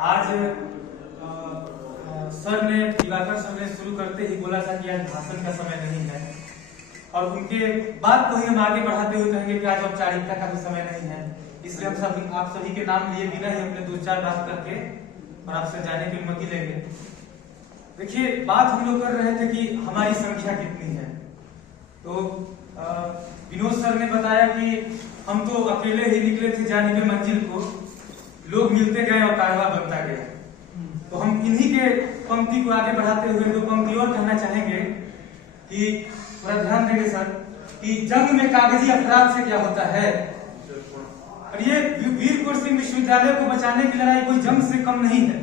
आज सर ने दिवाकर सर ने शुरू करते ही बोला था कि आज भाषण का समय नहीं है, और उनके बात को ही हम आगे बढ़ाते हुए कहेंगे कि आज औपचारिकता का भी समय नहीं है। इसलिए हम आप सभी के नाम लिए बिना ही अपने 2-4 बात करके और आपसे जाने की अनुमति लेंगे। देखिए, बात हम लोग कर रहे थे कि हमारी संख्या कितनी है। तो विनोद सर ने बताया कि हम तो अकेले ही निकले थे जानिबे मंजिल को, लोग मिलते गए और कारवा बनता गया। तो हम इन्हीं के पंक्ति को आगे बढ़ाते हुए 2 पंक्ति और कहना चाहेंगे कि थोड़ा ध्यान देंगे सर कि जंग में कागजी अपराध से क्या होता है। और ये वीर कुंवर सिंह विश्वविद्यालय को बचाने की लड़ाई कोई जंग से कम नहीं है।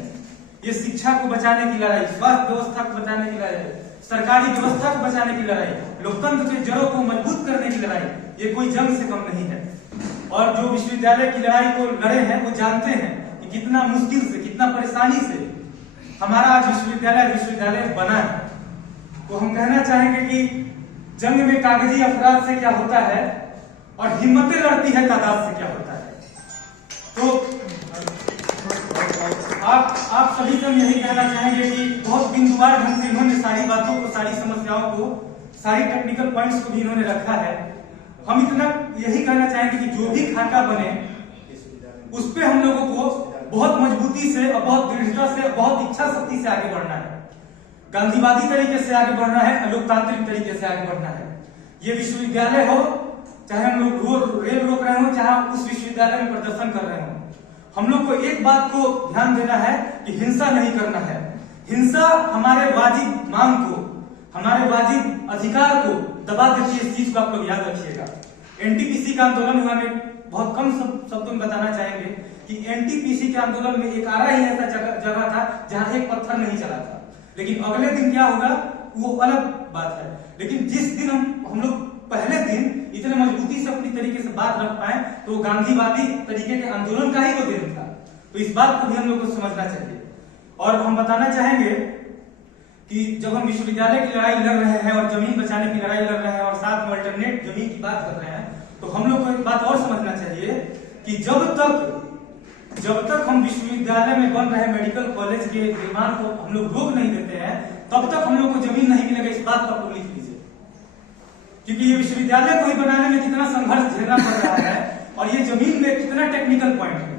ये शिक्षा को बचाने की लड़ाई, स्वास्थ्य व्यवस्था को बचाने की लड़ाई, सरकारी व्यवस्था को बचाने की लड़ाई, लोकतंत्र की जड़ों को मजबूत करने की लड़ाई, ये कोई जंग से कम नहीं है। और जो विश्वविद्यालय की लड़ाई को लड़े हैं वो जानते हैं कि कितना मुश्किल से, कितना परेशानी से हमारा आज विश्वविद्यालय बना है। तो हम कहना चाहेंगे कि जंग में कागजी अपराध से क्या होता है और हिम्मतें लड़ती है तादाद से क्या होता है। तो आप सभी से हम यही कहना चाहेंगे कि बहुत बिंदुवार ढंग से इन्होंने सारी बातों को, सारी समस्याओं को, सारी टेक्निकल पॉइंट्स को भी इन्होंने रखा है। हम इतना यही कहना चाहेंगे कि जो भी खाका बने उस पे हम लोगों को बहुत मजबूती से और बहुत दृढ़ता से, बहुत इच्छा शक्ति से आगे बढ़ना है। गांधीवादी तरीके से आगे बढ़ना है, लोकतांत्रिक तरीके से आगे बढ़ना है। ये विश्वविद्यालय हो, चाहे हम लोग रेल रोक रहे हो, चाहे उस विश्वविद्यालय में प्रदर्शन कर रहे हो, हम लोग को एक बात को ध्यान देना है कि हिंसा नहीं करना है। हिंसा हमारे वाजिब मांग को, हमारे वाजिब अधिकार को दबा देती है। इस चीज को आप लोग याद रखिएगा। एनटीपीसी का आंदोलन हुआ में बहुत कम शब्दों में बताना चाहेंगे कि एनटीपीसी के आंदोलन में एक आरा ही ऐसा जगह था जहां एक पत्थर नहीं चला था। लेकिन अगले दिन क्या होगा वो अलग बात है। लेकिन जिस दिन हम लोग पहले दिन इतने मजबूती से अपनी तरीके से बात रख पाए तो वो गांधीवादी तरीके के आंदोलन का ही वो दिन था। तो इस बात को भी हम लोग को समझना चाहिए। और हम बताना चाहेंगे कि जब हम विश्वविद्यालय की लड़ाई लड़ रहे हैं और जमीन बचाने की लड़ाई लड़ रहे हैं और साथ में अल्टरनेट जमीन की बात कर रहे हैं, तो हम लोग को एक बात और समझना चाहिए कि जब तक हम विश्वविद्यालय में बन रहे मेडिकल कॉलेज के निर्माण को हम लोग रोक नहीं देते हैं, तब तक हम लोग को जमीन नहीं मिलेगा। इस बात को आप लोग लिख लीजिए, क्योंकि ये विश्वविद्यालय को ही बनाने में कितना संघर्ष झेलना पड़ रहा है और ये जमीन में कितना टेक्निकल पॉइंट है।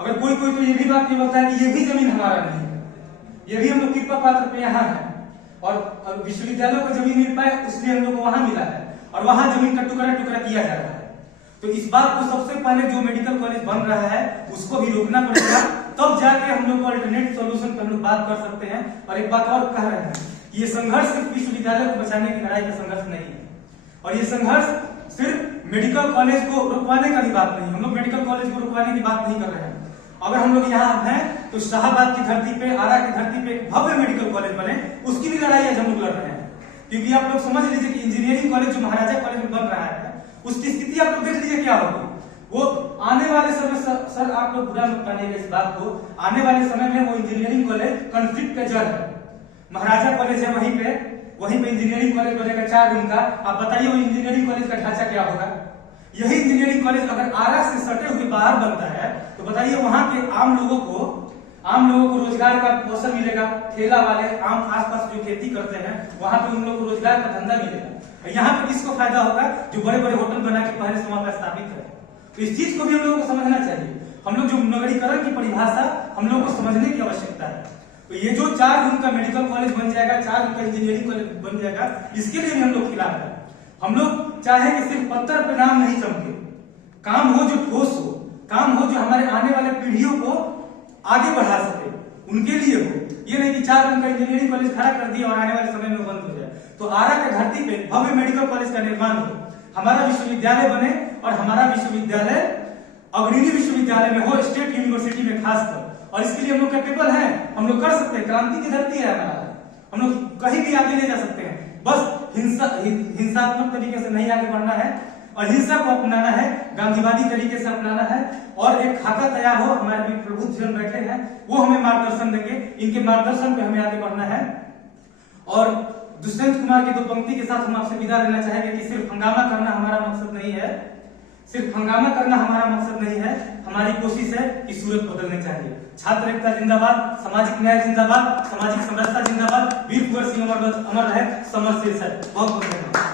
अगर कोई तो ये भी बात नहीं बोलता है कि ये भी जमीन हमारा नहीं है, ये भी हम लोग कृपा पात्र पे यहाँ है और विश्वविद्यालय को जमीन मिल पाए इसलिए हम लोग को वहां मिला है और वहां जमीन का टुकड़ा टुकड़ा किया जा रहा है। तो इस बात को सबसे पहले जो मेडिकल कॉलेज बन रहा है उसको भी रोकना पड़ेगा, तब जाके हम लोग को अल्टरनेट सॉल्यूशन पे हम लोग बात कर सकते हैं। और एक बात और कह रहे हैं, ये संघर्ष सिर्फ विश्वविद्यालय को बचाने की लड़ाई का संघर्ष नहीं है, और ये संघर्ष सिर्फ मेडिकल कॉलेज को रुकवाने का भी बात नहीं। हम लोग मेडिकल कॉलेज को रुकवाने की बात नहीं कर रहे हैं। अगर हम लोग यहाँ हैं तो शाहबाद की धरती पे, आरा की धरती पे भव्य मेडिकल कॉलेज बने, उसकी भी लड़ाई आज हम लोग लड़ रहे हैं। क्योंकि आप लोग समझ लीजिए कि इंजीनियरिंग कॉलेज जो महाराजा कॉलेज में बन रहा है उसकी स्थिति आप लोग देख लीजिए क्या होगी। वो आने वाले समय, सर आप लोग बुरा मत मानिएगा इस बात को, आने वाले समय में वो इंजीनियरिंग कॉलेज कंफ्लिक्ट का जड़ है। महाराजा कॉलेज है वहीं पे इंजीनियरिंग कॉलेज बनेगा 4 रूम का। आप बताइए वो इंजीनियरिंग कॉलेज का ढांचा क्या होगा। यही इंजीनियरिंग कॉलेज अगर आरा से सटे हुए बाहर बनता है तो बताइए वहां के आम लोगों को रोजगार का अवसर मिलेगा। ठेला वाले, आम आसपास जो खेती करते हैं वहां पे उन लोग को रोजगार का धंधा मिलेगा। यहाँ पे किसको फायदा होगा? जो बड़े बड़े होटल बना के पहले से वहां पर स्थापित है। तो इस चीज को भी हम लोगों को समझना चाहिए। हम लोग जो नगरीकरण की परिभाषा हम लोगों को समझने की आवश्यकता है। तो ये जो 4 रूम का मेडिकल कॉलेज बन जाएगा, 4 रूम का इंजीनियरिंग कॉलेज बन जाएगा, इसके लिए भी हम लोग खिलाफ है। हम लोग चाहे कि सिर्फ पत्थर पे नाम नहीं चमके, काम हो जो ठोस हो, काम हो जो हमारे आने वाले पीढ़ियों को आगे बढ़ा सके, उनके लिए हो। ये नहीं कि 4 रूम का इंजीनियरिंग कॉलेज खड़ा कर दिया और आने वाले समय में बंद हो जाए। तो आरा के धरती पे भव्य मेडिकल कॉलेज का निर्माण हो, हमारा विश्वविद्यालय बने और हमारा विश्वविद्यालय अग्रणी विश्वविद्यालय में हो, स्टेट यूनिवर्सिटी में खासकर। और इसके लिए हम लोग कैपेबल हैं, हम लोग कर सकते हैं। क्रांति की धरती है हमारा, हम लोग कहीं भी आगे ले जा सकते हैं। बस हिंसात्मक तरीके से नहीं आगे बढ़ना है और हिंसा को अपनाना है, गांधीवादी तरीके से अपनाना है। और एक खाका तैयार हो, हमारे भी प्रबुद्ध जन बैठे हैं, वो हमें मार्गदर्शन देंगे। इनके मार्गदर्शन पे हमें आगे बढ़ना है। और दुष्यंत कुमार की 2 पंक्ति के साथ हम आपसे विदा लेना चाहेंगे कि सिर्फ हंगामा करना हमारा मकसद नहीं है, सिर्फ हंगामा करना हमारा मकसद नहीं है, हमारी कोशिश है कि सूरत बदलनी चाहिए। छात्र एकता जिंदाबाद, सामाजिक न्याय जिंदाबाद, सामाजिक समरसता जिंदाबाद, वीर कुंवर सिंह अमर रहे, समर शेष है। बहुत बहुत धन्यवाद।